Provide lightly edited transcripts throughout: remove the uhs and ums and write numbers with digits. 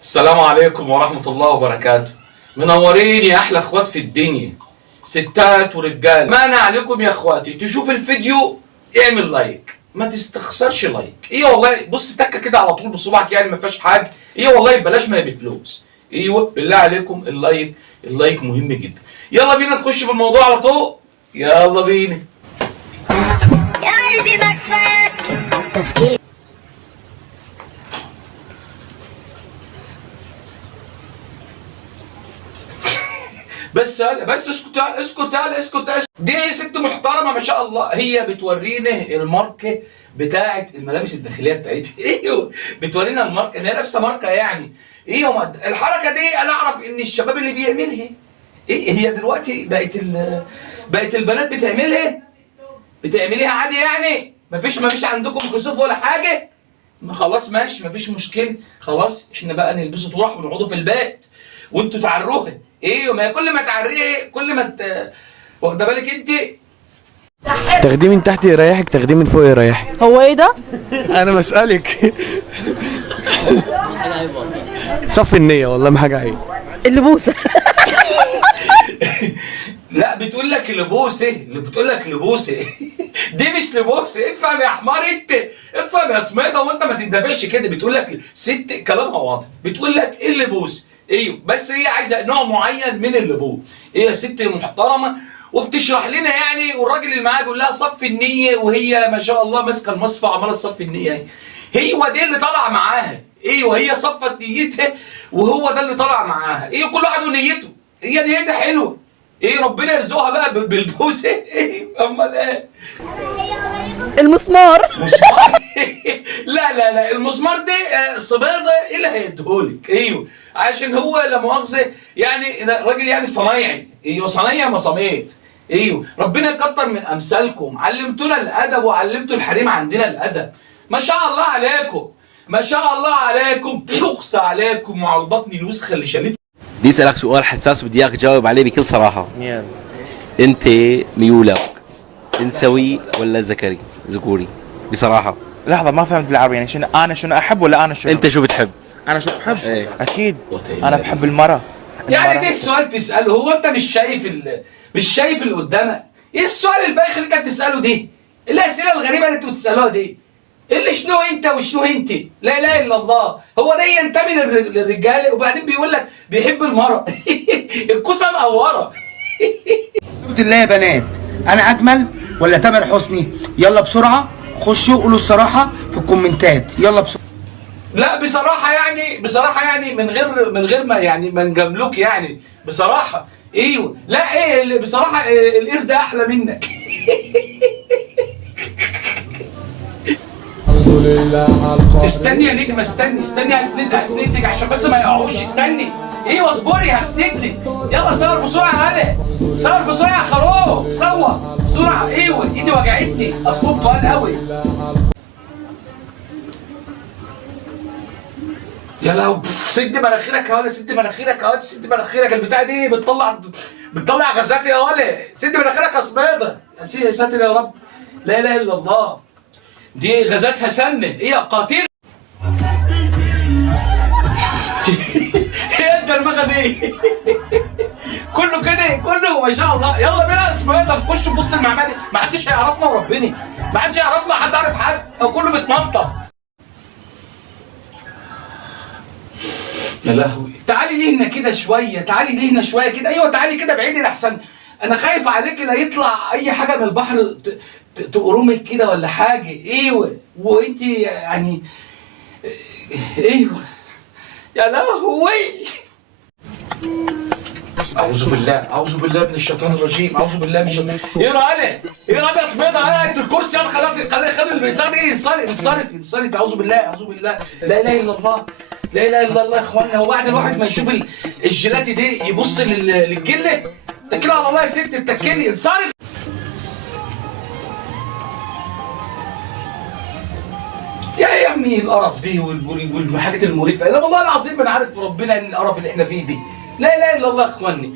السلام عليكم ورحمة الله وبركاته. منورين يا أحلى أخوات في الدنيا، ستات ورجال. ما أنا عليكم يا أخواتي تشوف الفيديو اعمل لايك، ما تستخسرش لايك. إيه والله، بص تكة كده على طول بصبعك، يعني ما فيهاش حاجة. إيه والله بلاش، ما هي بفلوس. أيوه بالله عليكم اللايك، اللايك مهم جدا. يلا بينا نخش في الموضوع على طول، يلا بينا. يا قلبي بكفاك تفكير. بس اسكت يالا، اسكت يالا، اسكت يالا. دي ست محترمه ما شاء الله، هي بتورينا الماركه بتاعه الملابس الداخليه بتاعتها. ايوه بتورينا الماركه ان هي لابسه ماركه يعني. ايوه الحركه دي انا اعرف ان الشباب اللي بيعملها، ايه هي دلوقتي بقت البنات بتعملها عادي يعني. مفيش عندكم كسوف ولا حاجه. خلاص ماشي، مفيش مشكله. خلاص احنا بقى نلبسوا طرح ونقعدوا في البيت وانتوا تعروها. ايه ما كل ما تعريه كل ما واخده بالك انت. تاخديه من تحت يريحك، تاخديه من فوق يريحك. هو ايه ده؟ انا بسألك. صف النية والله ما حاجة عيب. اللبوسه. لا بتقول لك لبوسه، اللي بتقول لك لبوسه. دي مش لبوسه، افهم يا حمار انت، افهم يا سميطه وانت ما تندفعش كده. بتقول لك ست كلامها واضح، بتقول لك ايه اللبوس. ايوه بس هي عايزه نوع معين من اللبوس. هي ست محترمه وبتشرح لنا يعني، والراجل اللي معاها بيقول لها صفي النيه، وهي ما شاء الله ماسكه المصفى عماله تصفي النيه يعني. هو دي اللي طالع معاها. ايوه هي صفت نيتها وهو ده اللي طالع معاها. ايوه كل واحد ونيته، هي نيتها حلوه. ايه ربنا يرزقها بقى بالبوسه. ايه امال ايه؟ المسمار. مسمار. لا المسمار دي صبيده ايه اللي هيديهولك. ايوه عشان هو لا مؤاخذه يعني راجل يعني صنايعي. ايوه صنايعي مسامير. ايوه ربنا يكتر من امثالكم، علمتونا الادب وعلمتوا الحريم عندنا الادب. ما شاء الله عليكم، ما شاء الله عليكم، تخص عليكم وعلى البطن الوسخه اللي شالته. بدي اسالك سؤال حساس بدي اياك تجاوب عليه بكل صراحه. يلا. انت ميولك انثوي ولا ذكوري بصراحه؟ لحظة ما فهمت بالعربي، يعني شنو أحب ولا أنا شنو؟ انت شو بتحب؟ أنا شو بحب؟ ايه أكيد أنا بحب المرأة. يعني ده السؤال تسأله؟ هو أنت مش شايف اللي قدامك؟ إيه السؤال البايخ اللي أنت بتسأله دي؟ الأسئلة الغريبة اللي أنتوا بتسألوها دي؟ اللي شنو أنت وشنو أنت؟ لا إله إلا الله، هو ده ينتمي للرجالة وبعدين بيقول لك بيحب المرأة. الكوسة مقورة. الحمد لله يا بنات، انا اجمل ولا تامر حسني؟ يلا بسرعه خشوا قولوا الصراحه في الكومنتات، يلا بسرعه. لا بصراحة يعني من غير ما يعني ما نجاملوك يعني بصراحة. ايوه لا ايه بصراحة القرد احلى منك. استني يا نجم، استني هسندك عشان بس ما يقعوش. استني ايوه اصبري هسندك. يلا صور بسرعة يا هلا، صور بسرعة يا خروف، صور بسرعة. ايوه ايدي وجعتني، اصبر طوال قوي. يا لو سد مناخيرك يا ولا، سد مناخيرك يا ولا، سد مناخيرك. البتاعه دي بتطلع غازات يا ولا. سد مناخيرك يا صبيده، يا ساتر يا رب، لا اله الا الله. دي غازاتها سامه، هي قاتله. ايه الدرمغه دي؟ كله كده كله ما شاء الله. يلا بينا يا صبيده نخش في وسط المعمعه. ما حدش هيعرفنا وربنا، ما حدش هيعرفنا، حد عارف حد او كله بيتنطط. يا لهوي تعالي لينا كده شويه، تعالي لينا شويه كده. ايوه تعالي كده بعيد احسن، انا خايف عليك لا يطلع اي حاجه من البحر تقرمك كده ولا حاجه. ايوه وانت يعني ايوه يا لهوي. اعوذ بالله من الشيطان الرجيم، اعوذ بالله من الشيطان. ايه رايك يا صبيده؟ هات الكرسي، يلا خلي البتاع دي انصرف. اعوذ بالله لا اله الا الله، لا اله الا الله يا اخوانا. هو بعد الواحد ما يشوف الجيلاتي دي يبص للجله؟ اتكلي على الله يا ست، اتكلي انصرف. يا ابني القرف دي والحاجات المقرفه. لا والله العظيم انا عارف ربنا القرف اللي احنا فيه دي. لا اله الا الله يا اخواني.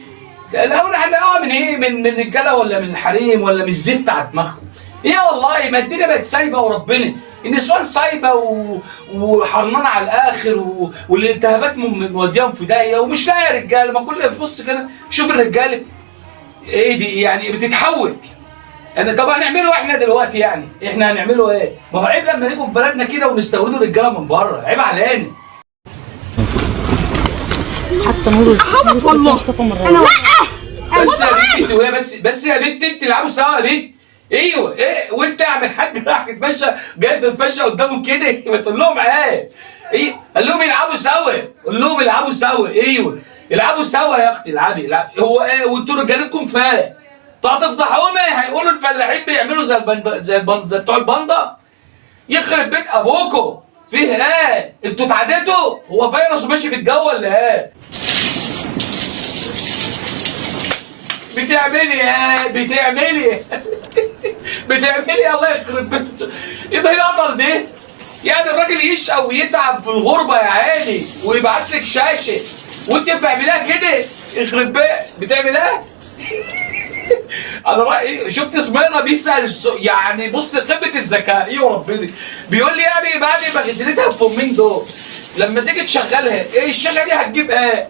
الاول هنلاقوها من ايه؟ من رجاله ولا من الحريم ولا من الزفت على دماغكم؟ ايه والله ما الدنيا بقت سايبه وربنا. النسوان سايبه وحرنانه على الاخر والالتهابات موديهم في داهيه ومش لاقيه رجاله. ما كل بص كده شوف الرجاله ايه دي يعني بتتحول. انا طب هنعمله احنا دلوقتي يعني احنا هنعمله ايه؟ ما هو عيب لما نيجوا في بلدنا كده ونستوردوا رجاله من بره، عيب علينا. حتى نور اختفى مره. بس يا بنت وهي بس يا بنت انت العبوا سوا يا بنت. ايوه ايه وانت يا عم الحاج راح تتمشى جاي تتمشى قدامهم كده ما تقول لهم ايه؟ ايه؟ قال لهم يلعبوا سوا، قول لهم يلعبوا سوا. ايوه العبوا سوا يا اختي العبي. هو ايه وانتوا رجالتكم فين؟ انتوا هتفضحونا هيقولوا الفلاحين بيعملوا زي بتوع الباندا. يخرب بيت ابوكم فيه ايه؟ انتوا اتعديتوا؟ هو فيروس وماشي في الجو ولا ايه؟ بتعملي ايه؟ بتعملي الله يخرب بيت. ايه ده القطر ده؟ يعني الراجل يشقى ويتعب في الغربه يا عيني ويبعت لك شاشه وانت بتعمليها كده يخرب بيت. بتعمليها؟ انا رايي شفت سميرة بيسال يعني بص قمه الذكاء. ايه ربنا بيقول لي يعني بعد ما غسلتها الفمين دول لما تيجي تشغلها ايه الشاشه دي هتجيب ايه؟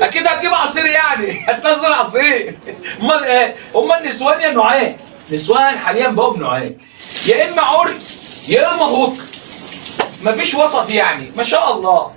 اكيد هتجيب عصير يعني هتنزل عصير. امال ايه؟ امال النسوان يا نوعين. نسوان حاليا بقوا بنوعين، يا اما عري يا اما هوك، مفيش وسط يعني ما شاء الله.